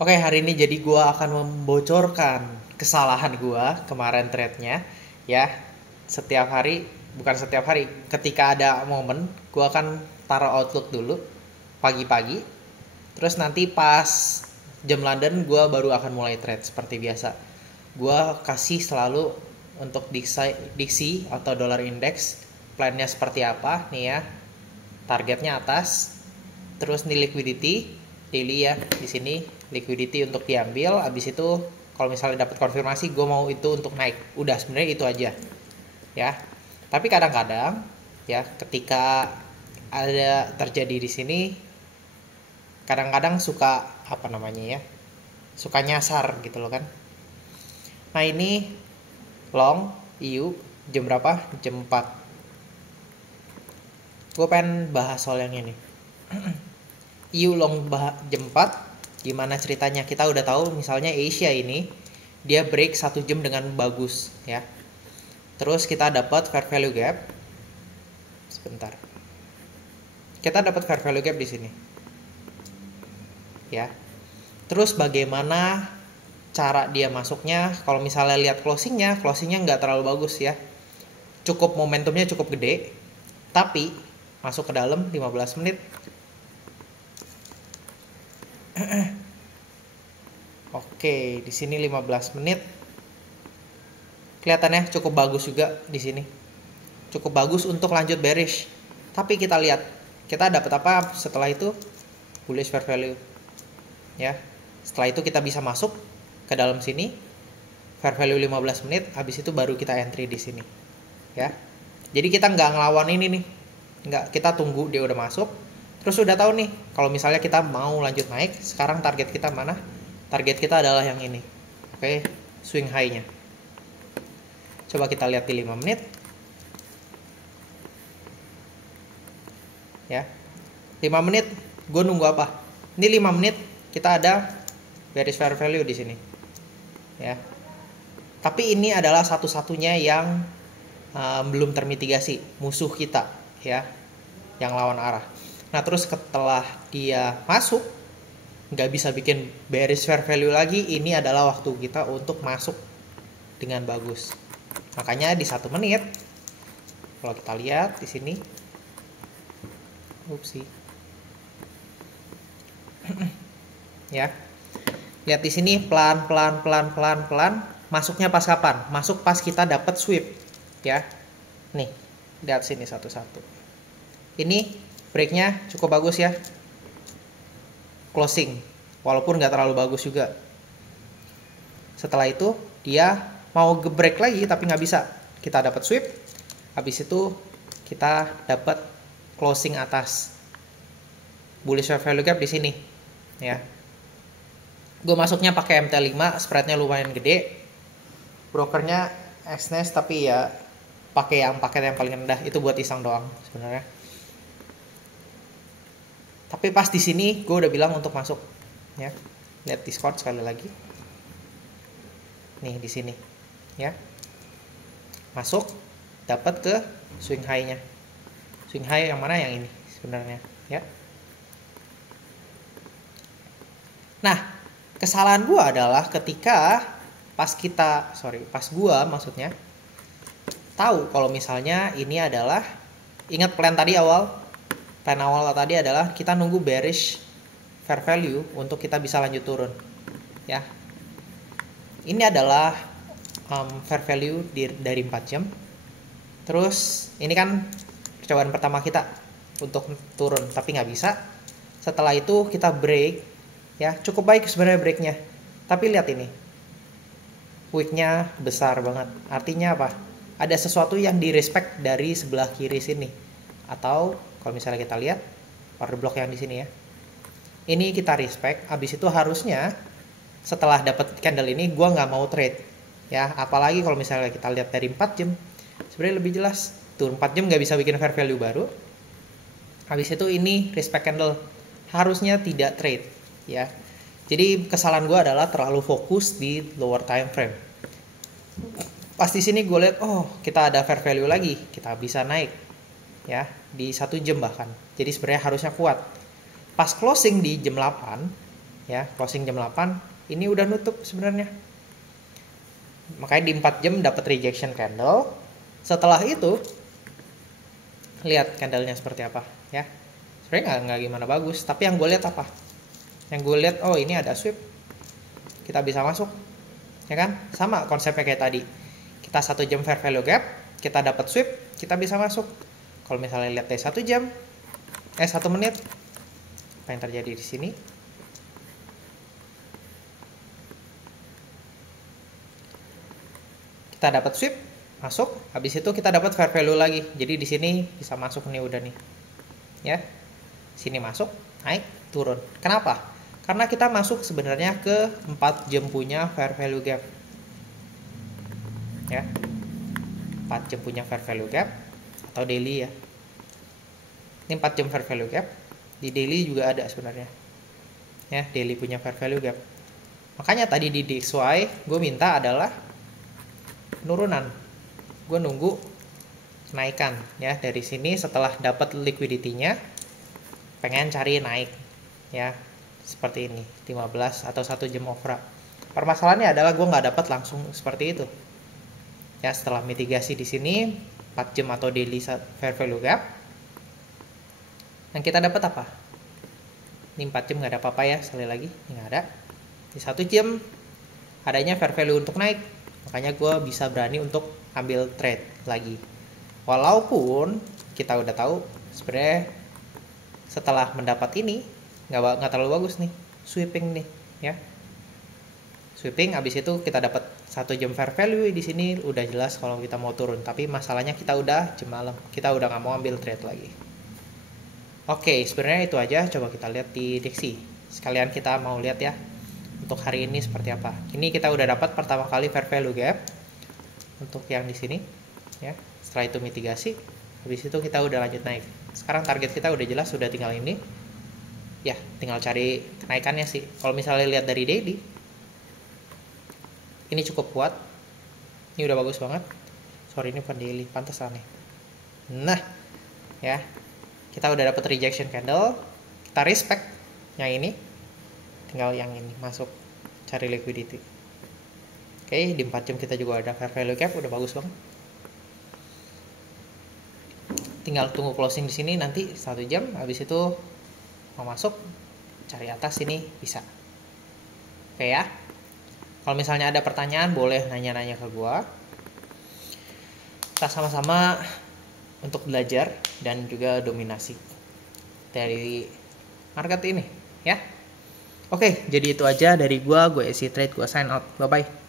Oke, hari ini jadi gua akan membocorkan kesalahan gua kemarin trade-nya ya. Setiap hari, bukan setiap hari, ketika ada momen gua akan taruh outlook dulu pagi-pagi. Terus nanti pas jam London gua baru akan mulai trade seperti biasa. Gua kasih selalu untuk diksi atau dollar index plannya seperti apa nih ya. Targetnya atas, terus nih liquidity daily ya, di sini liquidity untuk diambil. Abis itu kalau misalnya dapat konfirmasi gue mau itu untuk naik, udah sebenarnya itu aja ya. Tapi kadang-kadang ya ketika ada terjadi di sini, kadang-kadang suka apa namanya ya, suka nyasar gitu loh kan. Nah ini long EU jam berapa? Jam 4. Gue pengen bahas soal yang ini. EU long jam 4, gimana ceritanya. Kita udah tahu misalnya Asia ini dia break 1 jam dengan bagus ya. Terus kita dapat fair value gap. Sebentar. Kita dapat fair value gap di sini. Ya. Terus bagaimana cara dia masuknya? Kalau misalnya lihat closingnya nggak terlalu bagus ya. Cukup momentumnya cukup gede, tapi masuk ke dalam 15 menit. Oke, di sini 15 menit. Kelihatannya cukup bagus juga di sini. Cukup bagus untuk lanjut bearish. Tapi kita lihat, kita dapat apa setelah itu? Bullish fair value. Ya. Setelah itu kita bisa masuk ke dalam sini. Fair value 15 menit, habis itu baru kita entry di sini. Ya. Jadi kita nggak ngelawan ini nih. Nggak, kita tunggu dia udah masuk. Terus udah tahu nih, kalau misalnya kita mau lanjut naik, sekarang target kita mana? Target kita adalah yang ini. Oke, swing high-nya. Coba kita lihat di 5 menit. Ya. 5 menit gue nunggu apa? Ini 5 menit kita ada bearish fair value di sini. Ya. Tapi ini adalah satu-satunya yang belum termitigasi, musuh kita ya, yang lawan arah. Nah terus setelah dia masuk, nggak bisa bikin bearish fair value lagi, ini adalah waktu kita untuk masuk dengan bagus. Makanya di 1 menit, kalau kita lihat di sini, ya, lihat di sini pelan, masuknya pas kapan? Masuk pas kita dapat sweep, ya. Nih, lihat sini satu-satu. Ini breaknya cukup bagus ya, closing walaupun nggak terlalu bagus juga. Setelah itu dia mau gebreak lagi tapi nggak bisa, kita dapat sweep, habis itu kita dapat closing atas, bullish fair value gap di sini ya. Gue masuknya pakai MT5, spreadnya lumayan gede, brokernya Exness, tapi ya pakai yang paket yang paling rendah, itu buat iseng doang sebenarnya. Tapi pas di sini gue udah bilang untuk masuk ya. Lihat Discord sekali lagi. Nih di sini ya. Masuk, dapat ke swing high-nya. Swing high yang mana? Yang ini sebenarnya ya. Nah, kesalahan gue adalah ketika pas gue maksudnya tahu kalau misalnya ini adalah, ingat plan tadi awal. Plan awal tadi adalah kita nunggu bearish fair value untuk kita bisa lanjut turun ya. Ini adalah fair value dari 4 jam. Terus ini kan percobaan pertama kita untuk turun, tapi nggak bisa. Setelah itu kita break ya, cukup baik sebenarnya breaknya. Tapi lihat ini, wicknya besar banget. Artinya apa? Ada sesuatu yang direspect dari sebelah kiri sini. Atau kalau misalnya kita lihat order block yang di sini ya, ini kita respect. Habis itu harusnya setelah dapat candle ini gue nggak mau trade ya. Apalagi kalau misalnya kita lihat dari 4 jam, sebenarnya lebih jelas tuh 4 jam nggak bisa bikin fair value baru. Habis itu ini respect candle, harusnya tidak trade ya. Jadi kesalahan gue adalah terlalu fokus di lower time frame. Pas di sini gue lihat, oh kita ada fair value lagi, kita bisa naik ya di 1 jam bahkan. Jadi sebenarnya harusnya kuat. Pas closing di jam 8 ya, closing jam 8, ini udah nutup sebenarnya. Makanya di 4 jam dapat rejection candle. Setelah itu lihat candlenya seperti apa ya. Sebenarnya nggak gimana bagus, tapi yang gue lihat apa? Yang gue lihat, oh ini ada sweep, kita bisa masuk, ya kan? Sama konsepnya kayak tadi. Kita 1 jam fair value gap, kita dapat sweep, kita bisa masuk. Kalau misalnya lihat dari 1 jam, 1 menit, apa yang terjadi di sini? Kita dapat sweep, masuk, habis itu kita dapat fair value lagi. Jadi di sini bisa masuk nih udah nih. Ya. Sini masuk, naik, turun. Kenapa? Karena kita masuk sebenarnya ke 4 jam punya fair value gap. Ya. 4 jam punya fair value gap atau daily ya. Ini 4 jam fair value gap. Di daily juga ada sebenarnya. Ya, daily punya fair value gap. Makanya tadi di DXY gue minta adalah penurunan. Gue nunggu kenaikan ya dari sini setelah dapat liquidity-nya, pengen cari naik ya seperti ini 15 atau 1 jam over. Permasalahannya adalah gue nggak dapat langsung seperti itu ya. Setelah mitigasi di sini 4 jam atau daily fair value gap, yang kita dapat apa? Ini 4 jam nggak ada apa-apa ya, sekali lagi ini nggak ada. Di 1 jam adanya fair value untuk naik, makanya gue bisa berani untuk ambil trade lagi. Walaupun kita udah tahu sebenarnya setelah mendapat ini nggak terlalu bagus nih sweeping nih ya. Sweeping habis itu kita dapat 1 jam fair value di sini udah jelas kalau kita mau turun, tapi masalahnya kita udah jam malam, kita udah nggak mau ambil trade lagi. Oke, sebenarnya itu aja. Coba kita lihat di DXY. Sekalian kita mau lihat ya untuk hari ini seperti apa. Ini kita udah dapat pertama kali fair value gap untuk yang di sini ya. Setelah itu mitigasi, habis itu kita udah lanjut naik. Sekarang target kita udah jelas, sudah tinggal ini ya, tinggal cari kenaikannya sih. Kalau misalnya lihat dari daily, ini cukup kuat, ini udah bagus banget. Sorry, ini bukan daily, pantas aneh. Nah ya, kita udah dapat rejection candle, kita respect yang ini, tinggal yang ini masuk, cari liquidity. Oke, di 4 jam kita juga ada fair value gap, udah bagus banget. Tinggal tunggu closing di sini nanti 1 jam, habis itu mau masuk cari atas sini bisa. Oke ya. Kalau misalnya ada pertanyaan boleh nanya-nanya ke gua. Kita sama-sama untuk belajar dan juga dominasi dari market ini ya. Oke, jadi itu aja dari gua, gue Easy Trade, gua sign out. Bye bye.